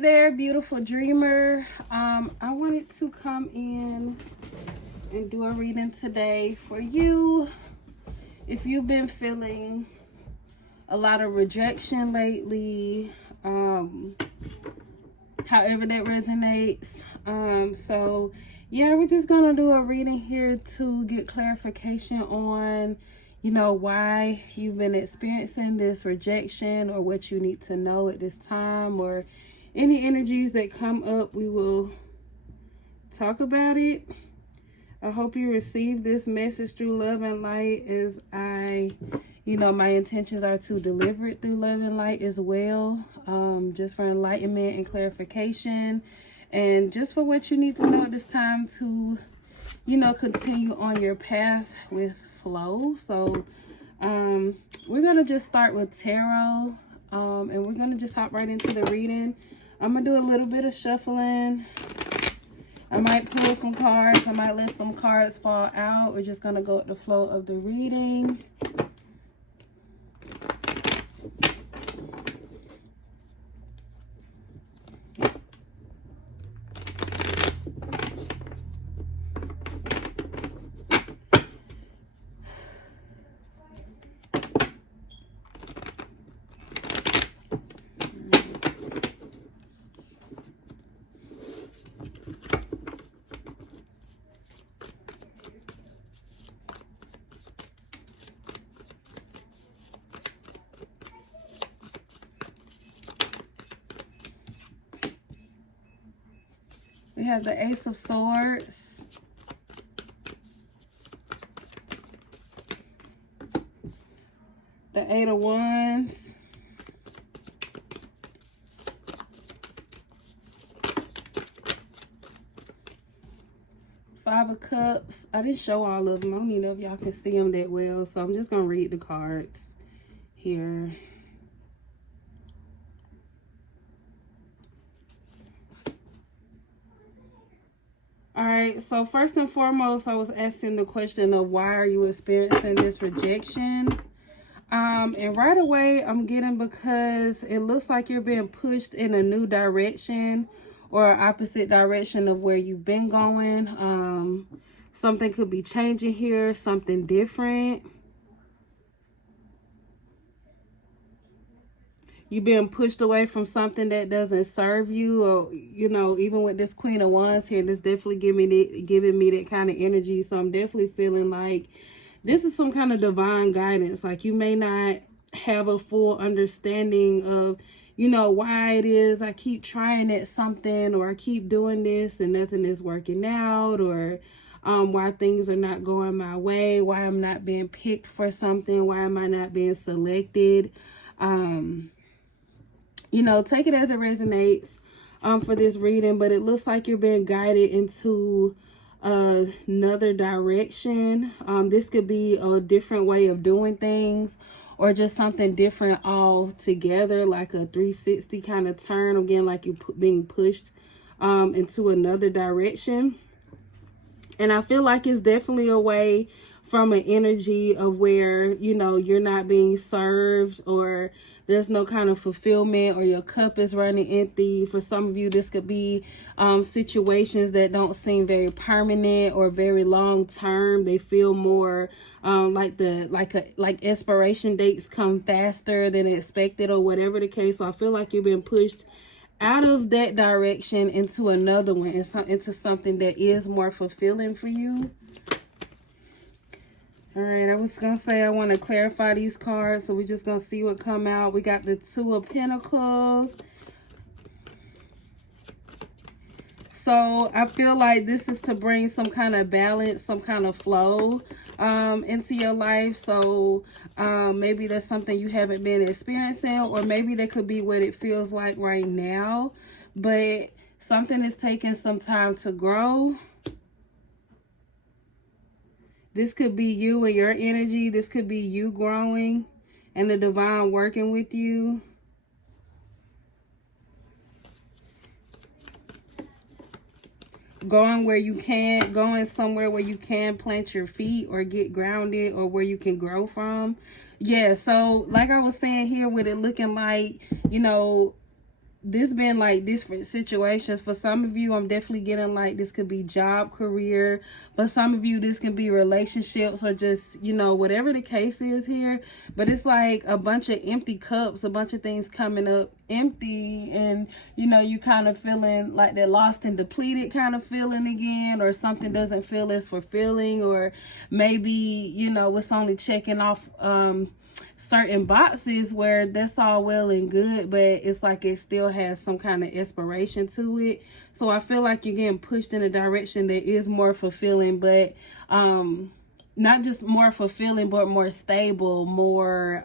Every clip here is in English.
there, beautiful dreamer. I wanted to come in and do a reading today for you. If you've been feeling a lot of rejection lately, however that resonates. So yeah, we're just gonna do a reading here to get clarification on, you know, why you've been experiencing this rejection, or what you need to know at this time, or any energies that come up. We will talk about it. I hope you receive this message through love and light, as my intentions are to deliver it through love and light as well, just for enlightenment and clarification, and just for what you need to know at this time to, continue on your path with flow. So we're gonna just start with tarot, and we're gonna just hop right into the reading. I'm gonna do a little bit of shuffling. I might pull some cards, I might let some cards fall out. We're just gonna go with the flow of the reading. We have the Ace of Swords, the Eight of Wands, Five of Cups. I didn't show all of them. I don't even know if y'all can see them that well, so I'm just going to read the cards here. Alright, so first and foremost, I was asking the question of why are you experiencing this rejection? And right away, I'm getting, because it looks like you're being pushed in a new direction, or opposite direction of where you've been going. Something could be changing here, something different. You're being pushed away from something that doesn't serve you, or, even with this Queen of Wands here, this definitely giving me that kind of energy. So I'm definitely feeling like this is some kind of divine guidance. Like, you may not have a full understanding of, why it is I keep trying at something, or I keep doing this and nothing is working out, or why things are not going my way, why I'm not being picked for something, why am I not being selected. Take it as it resonates for this reading, but it looks like you're being guided into another direction. This could be a different way of doing things, or just something different altogether, like a 360 kind of turn. Again, like you being pushed into another direction. And I feel like it's definitely away from an energy of where, you're not being served, or there's no kind of fulfillment, or your cup is running empty. For some of you, this could be situations that don't seem very permanent or very long term. They feel more like expiration dates come faster than expected, or whatever the case. So I feel like you've been pushed out of that direction into another one, into something that is more fulfilling for you. All right, I was going to say I want to clarify these cards, so we're just going to see what come out. We got the Two of Pentacles. So I feel like this is to bring some kind of balance, some kind of flow into your life. So maybe that's something you haven't been experiencing, or maybe that could be what it feels like right now. But something is taking some time to grow. This could be you and your energy. This could be you growing and the divine working with you. Going where you can, going somewhere where you can plant your feet or get grounded, or where you can grow from. Yeah, so like I was saying here, with it looking like, this been like different situations. For some of you, I'm definitely getting like this could be job, career. For some of you, this can be relationships or just, you know, whatever the case is here. But it's like a bunch of empty cups, a bunch of things coming up empty, and you know, you kind of feeling like they're lost and depleted kind of feeling again, or something doesn't feel as fulfilling, or maybe, you know, it's only checking off certain boxes where that's all well and good, but it's like it still has some kind of inspiration to it. So I feel like you're getting pushed in a direction that is more fulfilling, but not just more fulfilling, but more stable, more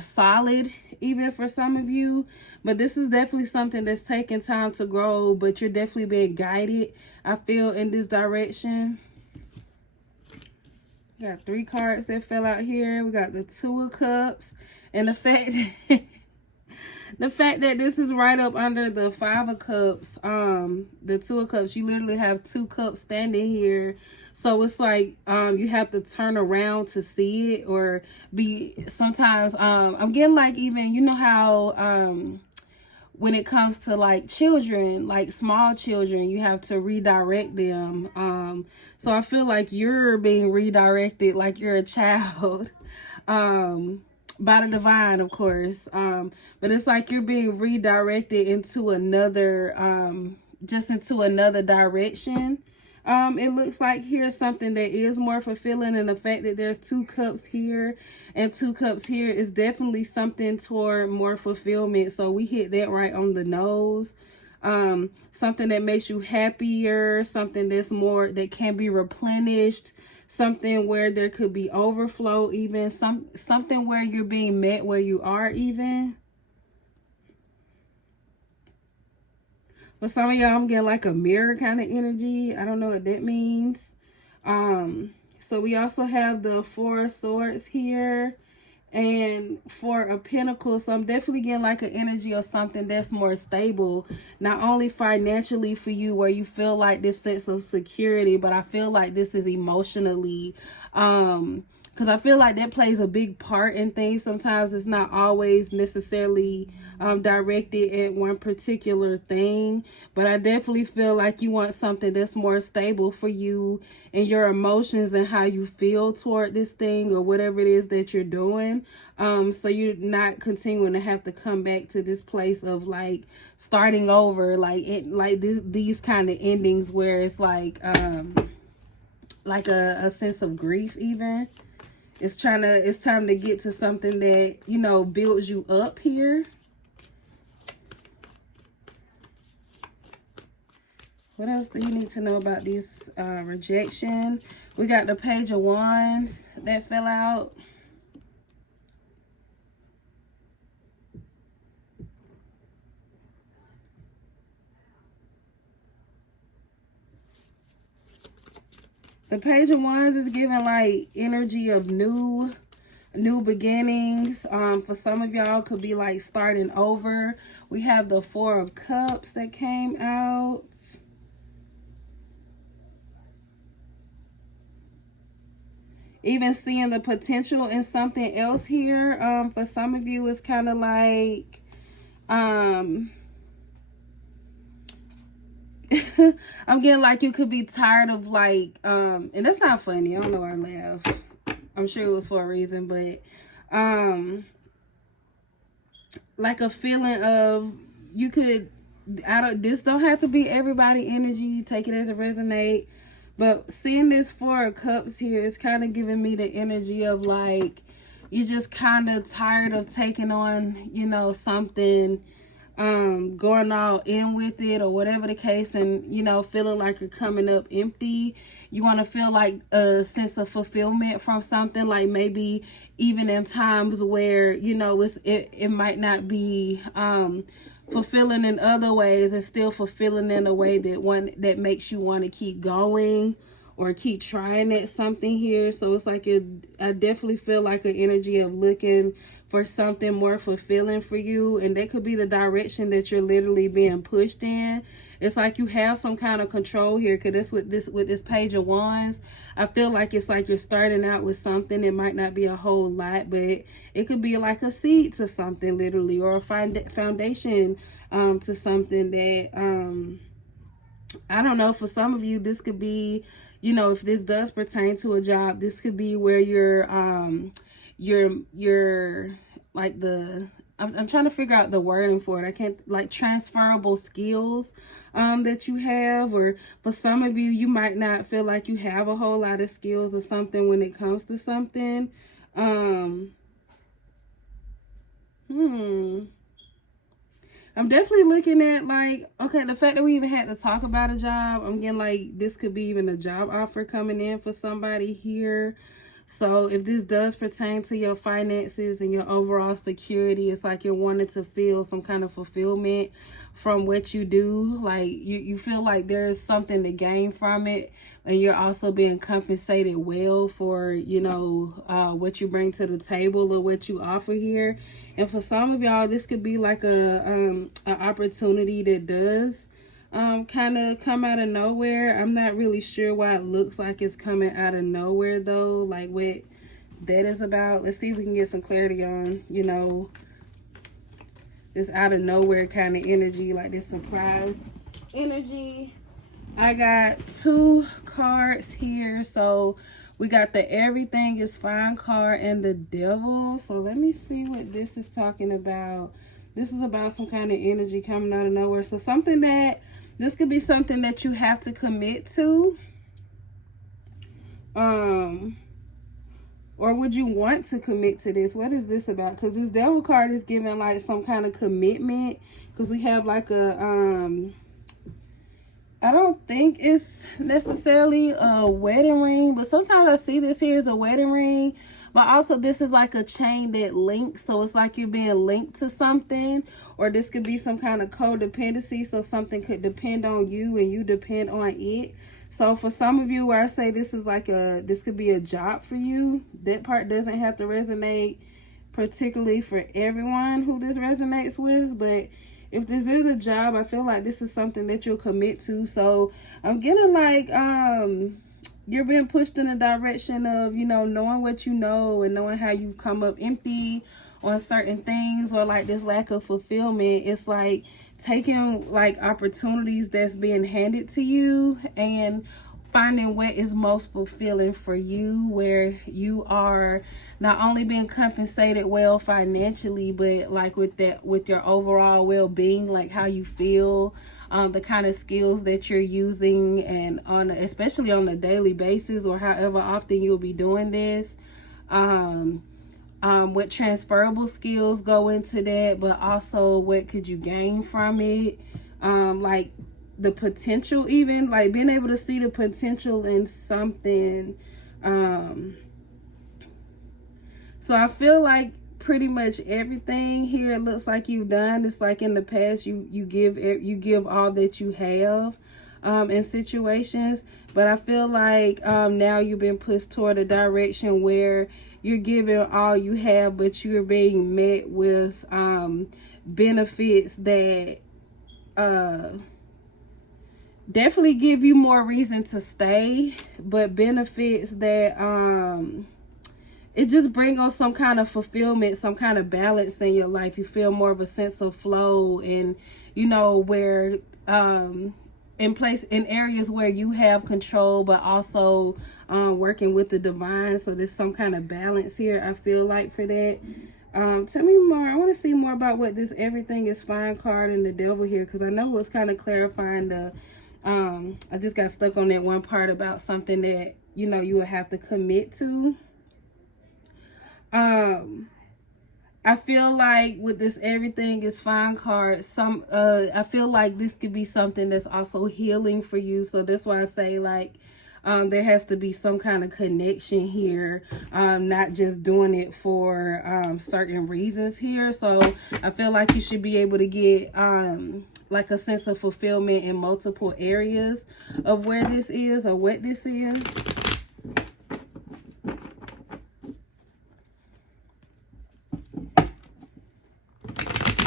solid even for some of you. But this is definitely something that's taking time to grow, but you're definitely being guided, I feel, in this direction. We got 3 cards that fell out here. We got the 2 of Cups, and the fact the fact that this is right up under the 5 of Cups, the 2 of Cups. You literally have 2 cups standing here, so it's like you have to turn around to see it, or be sometimes I'm getting like, even, you know how when it comes to like children, like small children, you have to redirect them. So I feel like you're being redirected like you're a child, by the divine, of course. But it's like you're being redirected into another, just into another direction. It looks like here's something that is more fulfilling, and the fact that there's 2 cups here and 2 cups here is definitely something toward more fulfillment. So we hit that right on the nose. Something that makes you happier, something that's more, that can be replenished, something where there could be overflow, even something where you're being met where you are even. For some of y'all, I'm getting like a mirror kind of energy. I don't know what that means. So we also have the 4 of Swords here and 4 of Pentacles. So I'm definitely getting like an energy of something that's more stable, not only financially for you, where you feel like this sense of security, but I feel like this is emotionally, because I feel like that plays a big part in things. Sometimes it's not always necessarily directed at one particular thing, but I definitely feel like you want something that's more stable for you and your emotions and how you feel toward this thing or whatever it is that you're doing. So you're not continuing to have to come back to this place of like starting over, like these kind of endings where it's like a sense of grief even. It's time to get to something that, you know, builds you up here. What else do you need to know about this rejection? We got the Page of Wands that fell out. The Page of Wands is giving like energy of new beginnings. For some of y'all, could be like starting over. We have the 4 of Cups that came out. Even seeing the potential in something else here. For some of you, it's kind of like I'm getting like you could be tired of like and that's not funny. I don't know why I laugh. I'm sure it was for a reason, but like a feeling of, you could, this don't have to be everybody energy, take it as it resonate, but seeing this 4 of Cups here is kind of giving me the energy of like you're just kind of tired of taking on, you know, something, going all in with it or whatever the case, and, you know, feeling like you're coming up empty. You want to feel like a sense of fulfillment from something, like maybe even in times where, you know, it might not be fulfilling in other ways, it's still fulfilling in a way that makes you want to keep going or keep trying at something here. So it's like I definitely feel like an energy of looking for something more fulfilling for you, and that could be the direction that you're literally being pushed in. it's like you have some kind of control here, because this with this Page of Wands, I feel like it's like you're starting out with something. It might not be a whole lot, but it could be like a seed to something, literally, or a foundation to something that I don't know. For some of you, this could be, you know, if this does pertain to a job, this could be where you're like I'm trying to figure out the wording for it. I can't, like, transferable skills that you have. Or for some of you, you might not feel like you have a whole lot of skills or something when it comes to something. I'm definitely looking at, like, okay, the fact that we even had to talk about a job, I'm getting like this could be even a job offer coming in for somebody here. So if this does pertain to your finances and your overall security, it's like you're wanting to feel some kind of fulfillment from what you do. Like you feel like there's something to gain from it, and you're also being compensated well for, you know, what you bring to the table or what you offer here. And for some of y'all, this could be like a opportunity that does kind of come out of nowhere. I'm not really sure why it looks like it's coming out of nowhere, though, like what that is about. Let's see if we can get some clarity on, you know, this out of nowhere kind of energy, like this surprise energy. I got 2 cards here. So we got the Everything is Fine card and the Devil. So let me see what this is talking about. This is about some kind of energy coming out of nowhere. So something that, this could be something that you have to commit to. Or would you want to commit to this? What is this about? Because this Devil card is giving like some kind of commitment. Because we have like a, I don't think it's necessarily a wedding ring, but sometimes I see this here as a wedding ring. But also this is like a chain that links, so it's like you're being linked to something. Or this could be some kind of codependency, so something could depend on you and you depend on it. So for some of you, where I say this is like this could be a job for you, that part doesn't have to resonate particularly for everyone who this resonates with. But if this is a job, I feel like this is something that you'll commit to. So I'm getting like you're being pushed in the direction of, you know, knowing what you know and knowing how you've come up empty on certain things, or like this lack of fulfillment. It's like taking like opportunities that's being handed to you and finding what is most fulfilling for you, where you are not only being compensated well financially, but like with your overall well-being, like how you feel, the kind of skills that you're using, and especially on a daily basis, or however often you'll be doing this. What transferable skills go into that, but also what could you gain from it, like the potential, even like being able to see the potential in something. So I feel like pretty much everything here, it looks like you've done. It's like in the past you give all that you have in situations, but I feel like now you've been pushed toward a direction where you're giving all you have, but you're being met with benefits that definitely give you more reason to stay, but benefits that it just brings on some kind of fulfillment, some kind of balance in your life. You feel more of a sense of flow, and you know, where in areas where you have control, but also working with the divine. So there's some kind of balance here, I feel like, for that. Tell me more. I want to see more about what this Everything is Fine card and the Devil here, because I know it's kind of clarifying the I just got stuck on that one part about something that, you know, you would have to commit to. I feel like with this Everything is Fine card, I feel like this could be something that's also healing for you. So that's why I say, like, there has to be some kind of connection here, not just doing it for certain reasons here. So I feel like you should be able to get like a sense of fulfillment in multiple areas of where this is or what this is.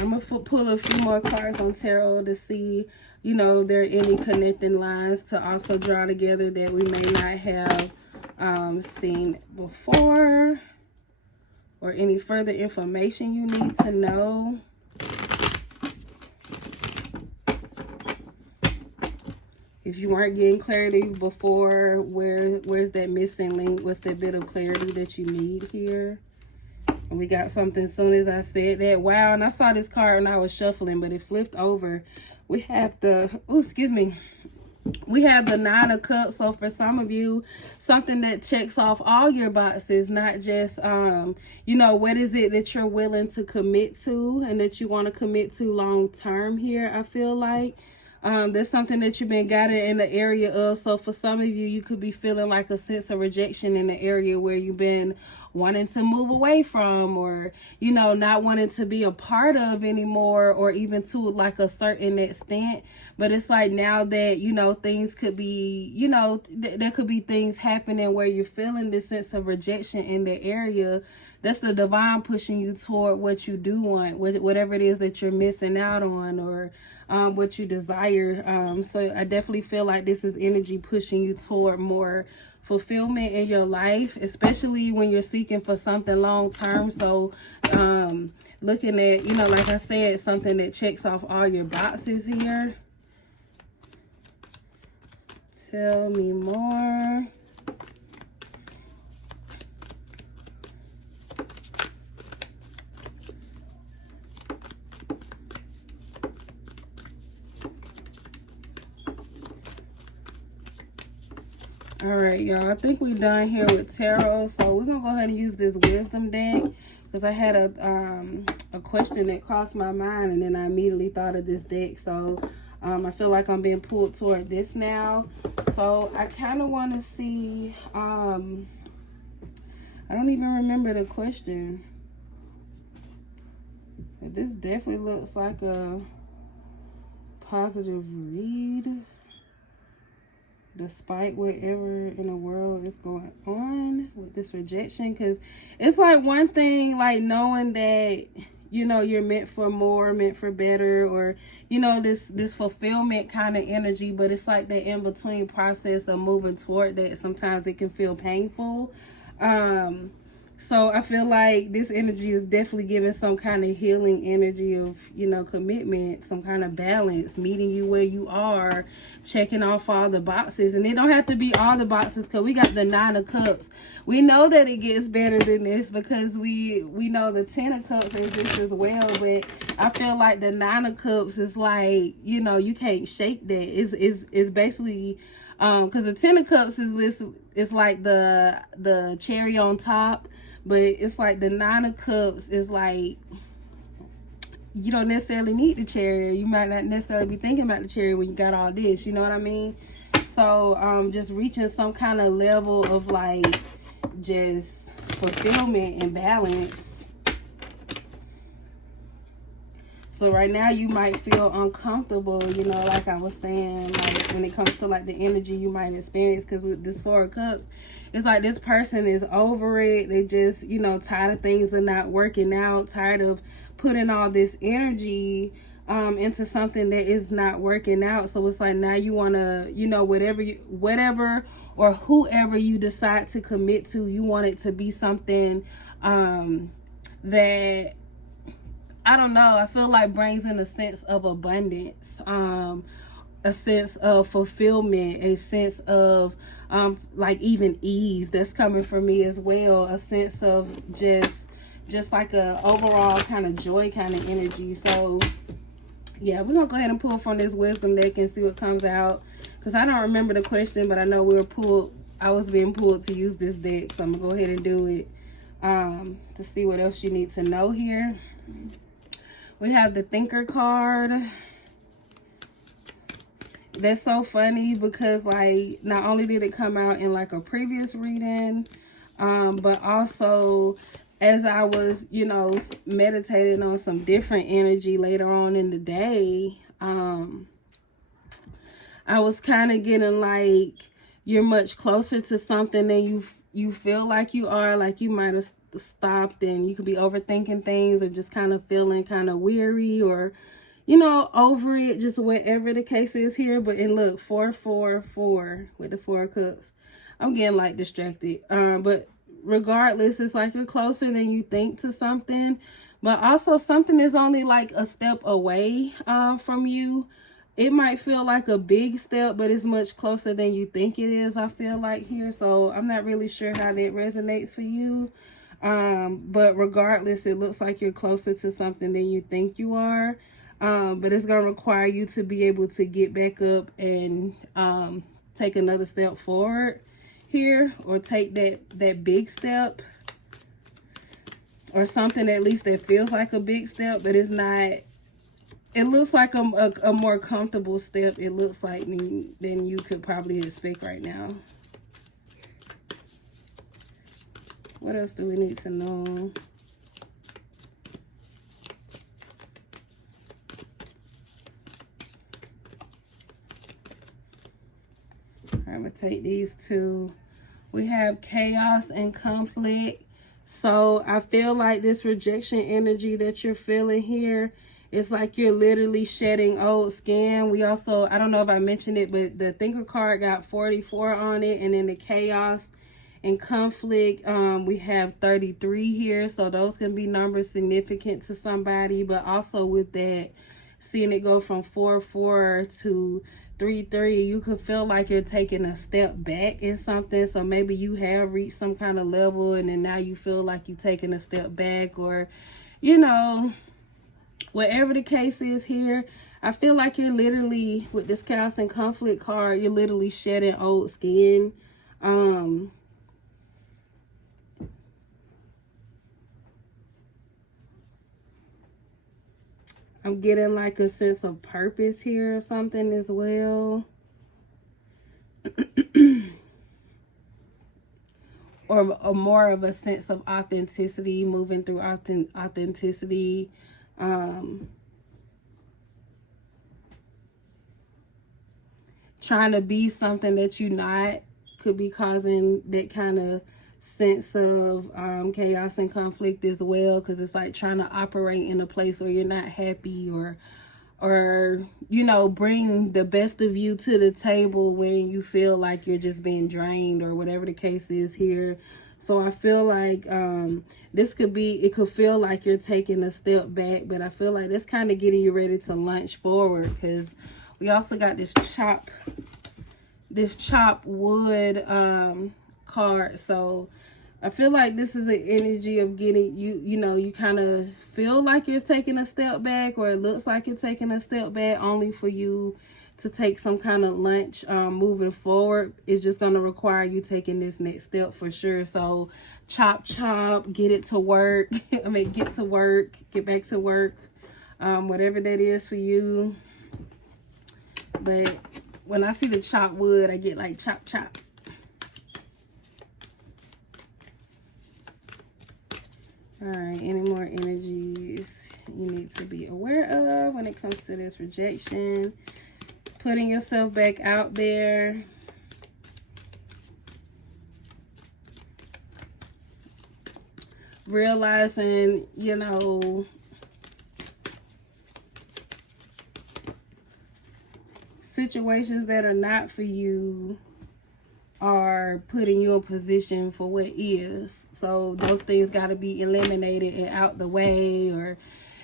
I'm going to pull a few more cards on tarot to see, you know, there are any connecting lines to also draw together that we may not have seen before, or any further information you need to know. If you weren't getting clarity before, where's that missing link? What's that bit of clarity that you need here? And we got something as soon as I said that. Wow, and I saw this card when I was shuffling, but it flipped over. We have the, oh, excuse me. We have the Nine of Cups. So for some of you, something that checks off all your boxes, not just, you know, what is it that you're willing to commit to and that you want to commit to long term here, I feel like. There's something that you've been guided in the area of. So for some of you, you could be feeling like a sense of rejection in the area where you've been wanting to move away from, or, you know, not wanting to be a part of anymore, or even to like a certain extent. But it's like now that, you know, things could be, you know, there could be things happening where you're feeling this sense of rejection in the area. That's the divine pushing you toward what you do want, whatever it is that you're missing out on, or what you desire. So I definitely feel like this is energy pushing you toward more fulfillment in your life, especially when you're seeking for something long term. So looking at, you know, like I said, something that checks off all your boxes here. Tell me more. All right, y'all, I think we're done here with tarot. So we're gonna go ahead and use this wisdom deck, because I had a question that crossed my mind, and then I immediately thought of this deck. So I feel like I'm being pulled toward this now. So I kind of want to see, I don't even remember the question. But this definitely looks like a positive read, despite whatever in the world is going on with this rejection. Because it's like one thing, like knowing that, you know, you're meant for more, meant for better, or, you know, this fulfillment kind of energy. But it's like the in-between process of moving toward that. Sometimes it can feel painful. So I feel like this energy is definitely giving some kind of healing energy of, you know, commitment, some kind of balance, meeting you where you are, checking off all the boxes. And it don't have to be all the boxes, because we got the Nine of Cups. We know that it gets better than this, because we know the Ten of Cups exists as well. But I feel like the Nine of Cups is like, you know, you can't shake that. It's basically, because the Ten of Cups is like the cherry on top. But it's like the Nine of Cups is like, you don't necessarily need the cherry. You might not necessarily be thinking about the cherry when you got all this, you know what I mean? So just reaching some kind of level of like just fulfillment and balance. So right now you might feel uncomfortable, you know, like I was saying, like when it comes to like the energy you might experience, because with this Four of Cups, it's like this person is over it. They just, you know, tired of things are not working out, tired of putting all this energy into something that is not working out. So it's like now you want to, you know, whatever or whoever you decide to commit to, you want it to be something that, I don't know, I feel like brings in a sense of abundance, a sense of fulfillment, a sense of like even ease that's coming from me as well, a sense of just like a overall kind of joy kind of energy. So yeah, we're gonna go ahead and pull from this wisdom deck and see what comes out, because I don't remember the question, but I know I was being pulled to use this deck, so I'm gonna go ahead and do it to see what else you need to know here. We have the Thinker card. That's so funny, because like not only did it come out in like a previous reading, but also as I was, you know, meditating on some different energy later on in the day, I was kind of getting like, you're much closer to something than you feel like you are, like you might have stopped and you could be overthinking things or just kind of feeling kind of weary or, you know, over it, just whatever the case is here. But and look, 444 with the 4 of cups. I'm getting like distracted. But regardless, it's like you're closer than you think to something, but also something is only like a step away from you. It might feel like a big step, but it's much closer than you think it is, I feel like here. So I'm not really sure how that resonates for you. But regardless, it looks like you're closer to something than you think you are. But it's going to require you to be able to get back up and take another step forward here, or take that big step, or something at least that feels like a big step, but it's not. It looks like a more comfortable step, it looks like, than you could probably expect right now. What else do we need to know? I'm going to take these two. We have chaos and conflict. So I feel like this rejection energy that you're feeling here, it's like you're literally shedding old skin. We also, I don't know if I mentioned it, but the thinker card got 44 on it. And then the chaos and conflict, we have 33 here. So those can be numbers significant to somebody. But also with that, seeing it go from 4-4 to 3-3, you could feel like you're taking a step back in something. So maybe you have reached some kind of level and then now you feel like you're taking a step back, or, you know, whatever the case is here. I feel like you're literally, with this chaos and conflict card, you're literally shedding old skin. I'm getting like a sense of purpose here or something as well. or more of a sense of authenticity, moving through authenticity. Trying to be something that you're not could be causing that kind of sense of chaos and conflict as well, because it's like trying to operate in a place where you're not happy, or you know, bring the best of you to the table when you feel like you're just being drained, or whatever the case is here. So I feel like this could be, it could feel like you're taking a step back, but I feel like that's kind of getting you ready to launch forward, because we also got this chop wood card. So I feel like this is an energy of getting you know, you kind of feel like you're taking a step back, or it looks like you're taking a step back, only for you to take some kind of lunch. Moving forward, it's just going to require you taking this next step for sure. So chop, get it to work. I mean, get to work, get back to work, whatever that is for you. But when I see the chop wood, I get like chop. All right, any more energies you need to be aware of when it comes to this rejection? Putting yourself back out there. Realizing, you know, situations that are not for you are putting you in position for what is. So those things got to be eliminated and out the way, or,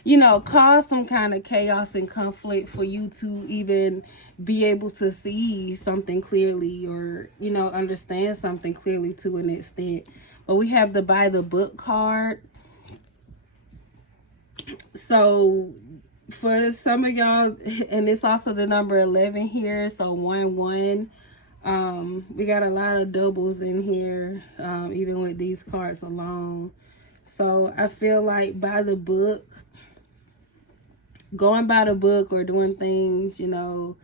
you know, cause some kind of chaos and conflict for you to even be able to see something clearly, or, you know, understand something clearly to an extent. But we have the by the book card. So for some of y'all, and it's also the number 11 here, so 1-1. We got a lot of doubles in here, even with these cards alone. So I feel like by the book, going by the book or doing things, you know,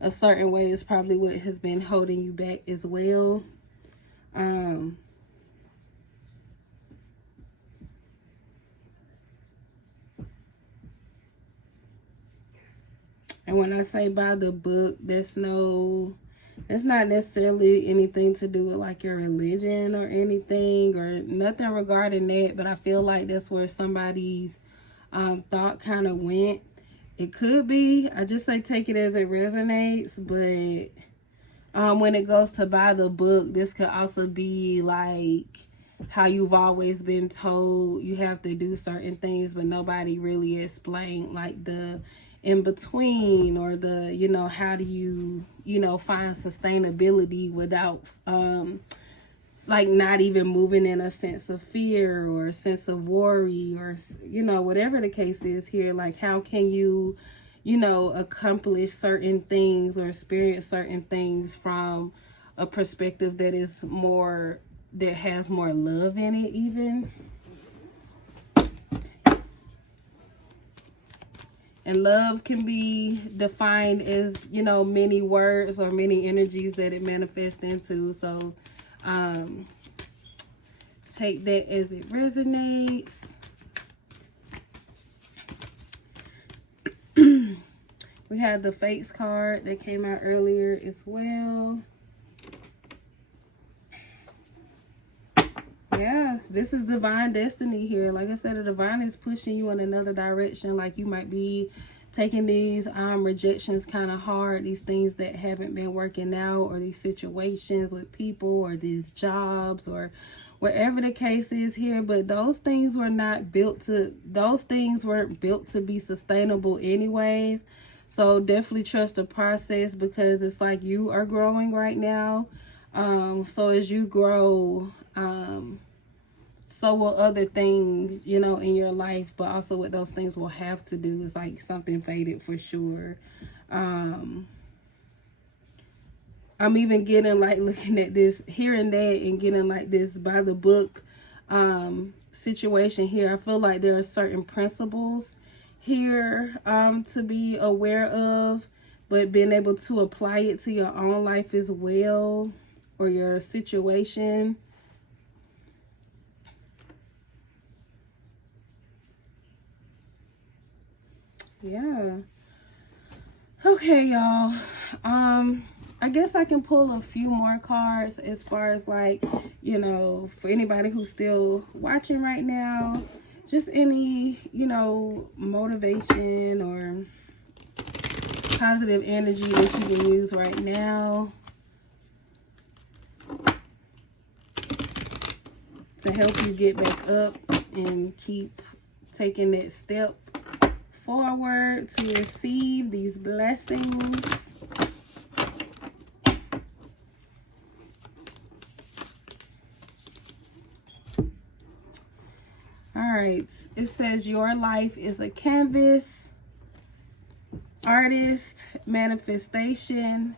a certain way is probably what has been holding you back as well. And when I say by the book, that's no It's not necessarily anything to do with like your religion or anything, or nothing regarding that, but I feel like that's where somebody's thought kind of went. It could be. I just say take it as it resonates, but when it goes to buy the book, this could also be like how you've always been told you have to do certain things, but nobody really explained like the in between, or the, you know, how do you, you know, find sustainability without like not even moving in a sense of fear or a sense of worry, or, you know, whatever the case is here. Like, how can you, you know, accomplish certain things or experience certain things from a perspective that is more, that has more love in it even. And love can be defined as, you know, many words or many energies that it manifests into. So take that as it resonates. We had the Fates card that came out earlier as well. Yeah, this is divine destiny here. Like I said, the divine is pushing you in another direction. Like, you might be taking these rejections kind of hard, these things that haven't been working out, or these situations with people, or these jobs, or wherever the case is here. But those things were not built to, those things weren't built to be sustainable anyways. So definitely trust the process, because it's like you are growing right now. So as you grow, so will other things, you know, in your life. But also what those things will have to do is like something faded for sure. I'm even getting like, looking at this, hearing that, and getting like this by the book situation here. I feel like there are certain principles here to be aware of, but being able to apply it to your own life as well, or your situation. Yeah. Okay, y'all. I guess I can pull a few more cards as far as like, you know, for anybody who's still watching right now, just any, you know, motivation or positive energy that you can use right now to help you get back up and keep taking that step forward to receive these blessings. All right, it says your life is a canvas, artist, manifestation,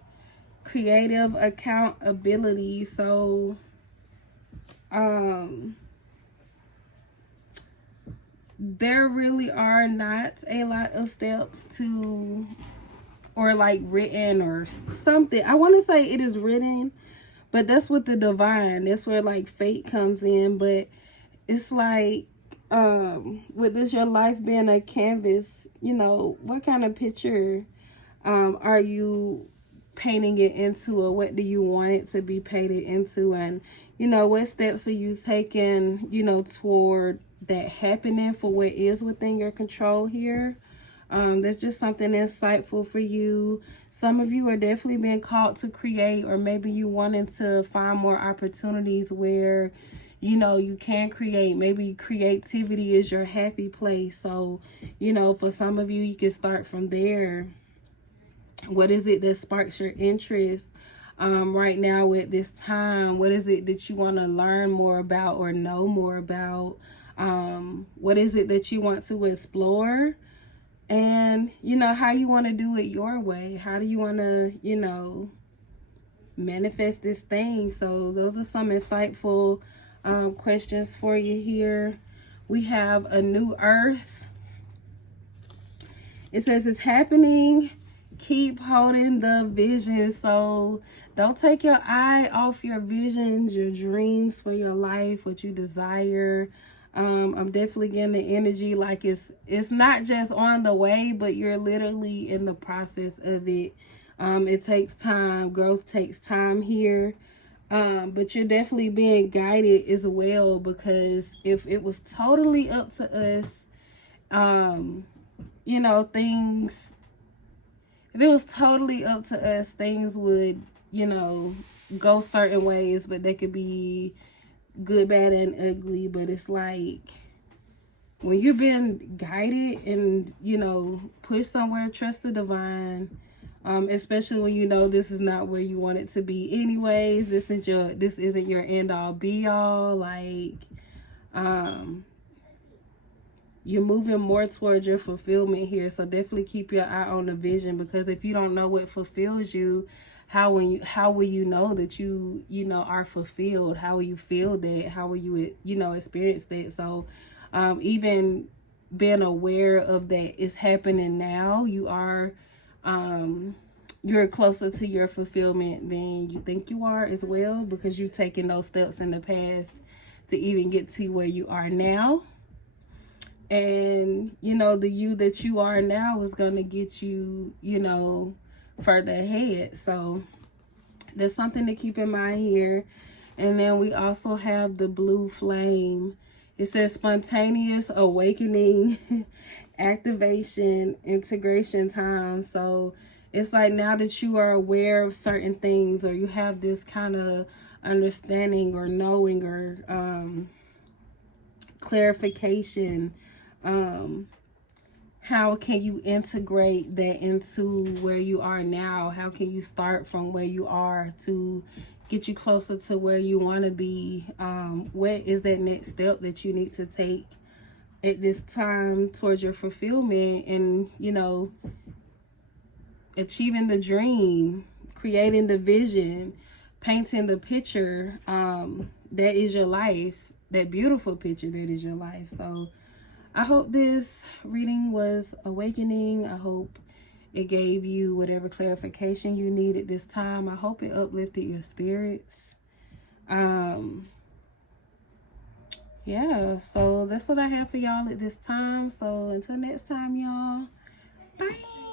creative accountability. So there really are not a lot of steps to, or like written or something. I want to say it is written, but that's with the divine. That's where like fate comes in. But it's like, with this, your life being a canvas, you know, what kind of picture are you painting it into, or what do you want it to be painted into? And, you know, what steps are you taking, you know, toward that happening for what is within your control here? That's just something insightful for you. Some of you are definitely being called to create, or maybe you wanting to find more opportunities where, you know, you can create. Maybe creativity is your happy place. So, you know, for some of you, you can start from there. What is it that sparks your interest right now at this time? What is it that you want to learn more about or know more about? What is it that you want to explore? And, you know, how you want to do it your way. How do you want to, you know, manifest this thing? So those are some insightful questions for you here. We have a new earth. It says it's happening. Keep holding the vision. So don't take your eye off your visions, your dreams for your life, what you desire. I'm definitely getting the energy like it's not just on the way, but you're literally in the process of it. It takes time. Growth takes time here. But you're definitely being guided as well, because if it was totally up to us, you know, things, if it was totally up to us, things would, you know, go certain ways, but they could be good, bad, and ugly. But it's like, when you're being guided and, you know, pushed somewhere, trust the divine. Especially when you know this is not where you want it to be anyways. This isn't your end all be all. Like, you're moving more towards your fulfillment here. So definitely keep your eye on the vision, because if you don't know what fulfills you, how will you know that you know, are fulfilled? How will you feel that? How will you, you know, experience that? So even being aware of that is happening now, you're closer to your fulfillment than you think you are as well, because you've taken those steps in the past to even get to where you are now. And, you know, the you that you are now is going to get you, you know, further ahead. So there's something to keep in mind here. And then we also have the blue flame. It says spontaneous awakening, activation, integration time. So it's like, now that you are aware of certain things, or you have this kind of understanding or knowing or clarification, how can you integrate that into where you are now? How can you start from where you are to get you closer to where you want to be? What is that next step that you need to take at this time towards your fulfillment and, you know, achieving the dream, creating the vision, painting the picture that is your life, that beautiful picture that is your life. So I hope this reading was awakening. I hope it gave you whatever clarification you needed this time. I hope it uplifted your spirits. Yeah, so that's what I have for y'all at this time. So until next time, y'all, bye.